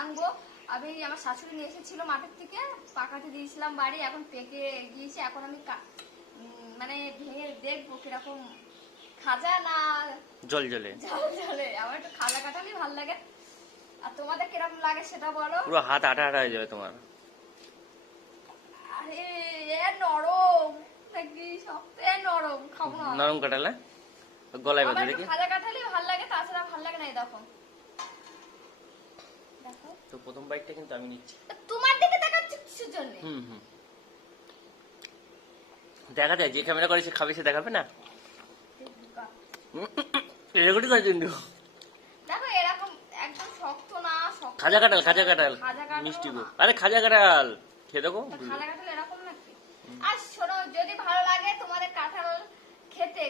ভাঙবো। আমি আমার শাশুড়ি নিয়ে এসেছিল মাঠের থেকে, পাকাতে দিয়েছিলাম বাড়ি, এখন পেকে গিয়েছে। এখন আমি মানে ভেঙে দেখবো কিরকম খাজা না জল জলে। জল জলে। আমার একটু খাজা কাটালেই ভালো লাগে। আর তোমাদের কিরকম লাগে সেটা বলো। পুরো হাত আঠা আঠা হয়ে যাবে তোমার। আরে এ নরম নাকি শক্ত? নরম খাবো না। নরম কাটালে গলায় বাঁধবে দেখি। খাজা কাটালেই ভালো লাগে, তাছাড়া ভালো লাগে না। দেখো দেখো তো প্রথম বাইকটা কিন্তু আমি নিচ্ছি। তোমার দিকে তাকাচ্ছি কিসের জন্য? দেখা যায় যে ক্যামেরা করে সে খাবে, সে দেখাবে না। এরকমই করে কিন্তু। দেখো এরকম একদম শক্ত না, শক্ত খাজা কাটাল, খাজা কাটাল, খাজা কাটাল মিষ্টি না। আরে খাজা কাটাল খেয়ে দেখো। খাজা কাটাল এরকম নাকি? আর শোনো, যদি ভালো লাগে তোমাদের কাঁঠাল খেতে,